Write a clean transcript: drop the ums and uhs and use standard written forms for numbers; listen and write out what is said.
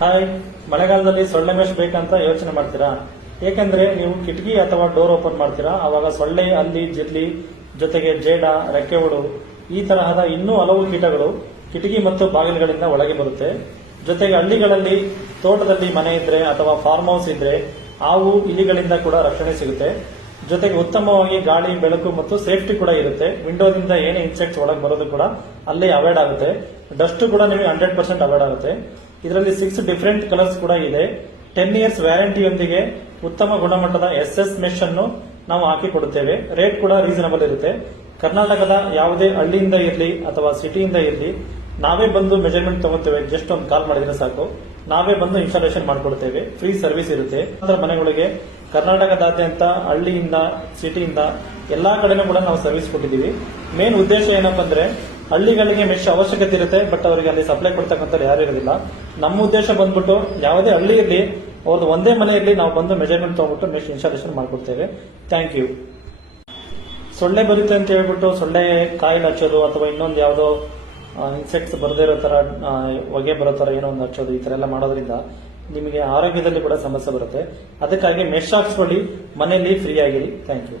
Hi, ಮಳೆಗಾಲದಲ್ಲಿ ಸೊಳ್ಳೆ mesh ಬೇಕಂತ ಯೋಚನೆ ಮಾಡ್ತೀರಾ? ಏಕೆಂದ್ರೆ ನೀವು ಕಿಟಕಿ ಅಥವಾ ಡೋರ್ ಓಪನ್ ಮಾಡ್ತೀರಾ, ಅವಾಗ ಸೊಳ್ಳೆ, ಹಲ್ಲಿ, ಜಿರ್ಲಿ ಜೊತೆಗೆ ಜೇಡ, ರೆಕ್ಕೆ ಹುಳು ಈ ತರಹದ ಇನ್ನೂ ಹಲವು ಕೀಟಗಳು ಕಿಟಕಿ ಮತ್ತು ಬಾಗಿಲುಗಳಿಂದ ಒಳಗೆ ಬರುತ್ತೆ. ಜೊತೆಗೆ ಹಳ್ಳಿಗಳಲ್ಲಿ ತೋಟದಲ್ಲಿ ಮನೆ ಇದ್ರೆ ಅಥವಾ ಫಾರ್ಮ್ ಹೌಸ್ ಇದ್ರೆ ಹಾವು, ಇಲಿಗಳಿಂದ ಕೂಡ ರಕ್ಷಣೆ ಸಿಗುತ್ತೆ. ಜೊತೆಗೆ ಉತ್ತಮವಾಗಿ ಗಾಳಿ, ಬೆಳಕು ಮತ್ತು ಸೇಫ್ಟಿ ಕೂಡ ಇರುತ್ತೆ. ವಿಂಡೋದಿಂದ ಏನೇ ಇನ್ಸೆಕ್ಟ್ಸ್ ಒಳಗೆ ಬರೋದು ಕೂಡ ಅಲ್ಲೇ ಅವಾಯ್ಡ್ ಆಗುತ್ತೆ. ಡಸ್ಟ್ ಕೂಡ ನಿಮಗೆ 100% ಅವಾಯ್ಡ್ ಆಗುತ್ತೆ. ಇದರಲ್ಲಿ 6 ಡಿಫರೆಂಟ್ ಕಲರ್ಸ್ ಕೂಡ ಇದೆ. 10 ಇಯರ್ಸ್ ವ್ಯಾರಂಟಿಯೊಂದಿಗೆ ಉತ್ತಮ ಗುಣಮಟ್ಟದ SS ಮೆಶ್ ಅನ್ನು ನಾವು ಹಾಕಿ ಕೊಡುತ್ತೇವೆ. ರೇಟ್ ಕೂಡ ರೀಸನಬಲ್ ಇರುತ್ತೆ. ಕರ್ನಾಟಕದ ಯಾವುದೇ ಹಳ್ಳಿಯಿಂದ ಇರಲಿ ಅಥವಾ ಸಿಟಿಯಿಂದ ಇರಲಿ ನಾವೇ ಬಂದು ಮೆಜರ್ಮೆಂಟ್ ತಗೋತೇವೆ. ಜಸ್ಟ್ ಒಂದು ಕಾಲ್ ಮಾಡಿದ್ರೆ ಸಾಕು, ನಾವೇ ಬಂದು ಇನ್ಸ್ಟಾಲೇಷನ್ ಮಾಡಿಕೊಡ್ತೇವೆ. ಫ್ರೀ ಸರ್ವಿಸ್ ಇರುತ್ತೆ. ಮನೆಗಳಿಗೆ ಕರ್ನಾಟಕದಾದ್ಯಂತ ಹಳ್ಳಿಯಿಂದ ಸಿಟಿಯಿಂದ ಎಲ್ಲಾ ಕಡೆನೂ ಕೂಡ ನಾವು ಸರ್ವಿಸ್ ಕೊಟ್ಟಿದ್ದೀವಿ. ಮೇನ್ ಉದ್ದೇಶ ಏನಪ್ಪಾ ಅಂದ್ರೆ ಹಳ್ಳಿಗಳಿಗೆ ಮೆಶ್ ಅವಶ್ಯಕತೆ ಇರುತ್ತೆ, ಬಟ್ ಅವರಿಗೆ ಅಲ್ಲಿ ಸಪ್ಲೈ ಕೊಡ್ತಕ್ಕಂಥ ಯಾರು ಇರೋದಿಲ್ಲ. ನಮ್ಮ ಉದ್ದೇಶ ಬಂದ್ಬಿಟ್ಟು ಯಾವುದೇ ಹಳ್ಳಿ ಇರಲಿ, ಅವ್ರದ್ದು ಒಂದೇ ಮನೆ ಇರಲಿ, ನಾವು ಬಂದು ಮೆಜರ್ಮೆಂಟ್ ತಗೊಂಡ್ಬಿಟ್ಟು ಮೆಶ್ ಇನ್ಸ್ಟಾಲೇಷನ್ ಮಾಡಿಕೊಡ್ತೇವೆ. Thank you. ಸೊಳ್ಳೆ ಬರುತ್ತೆ ಅಂತ ಹೇಳ್ಬಿಟ್ಟು ಸೊಳ್ಳೆ ಕಾಯಿಲ್ ಹಚ್ಚೋದು ಅಥವಾ ಇನ್ನೊಂದು ಯಾವುದೋ ಇನ್ಸೆಕ್ಟ್ಸ್ ಬರದೇ ಇರೋ ತರ, ಹೊಗೆ ಬರೋ ತರ ಏನೋ ಒಂದು ಹಚ್ಚೋದು, ಈ ತರ ಎಲ್ಲ ಮಾಡೋದ್ರಿಂದ ನಿಮಗೆ ಆರೋಗ್ಯದಲ್ಲಿ ಕೂಡ ಸಮಸ್ಯೆ ಬರುತ್ತೆ. ಅದಕ್ಕಾಗಿ ಮೆಶ್ ಹಾಕ್ಸ್ಕೊಳ್ಳಿ, ಮನೆಯಲ್ಲಿ ಫ್ರೀ ಆಗಿರಿ. Thank you.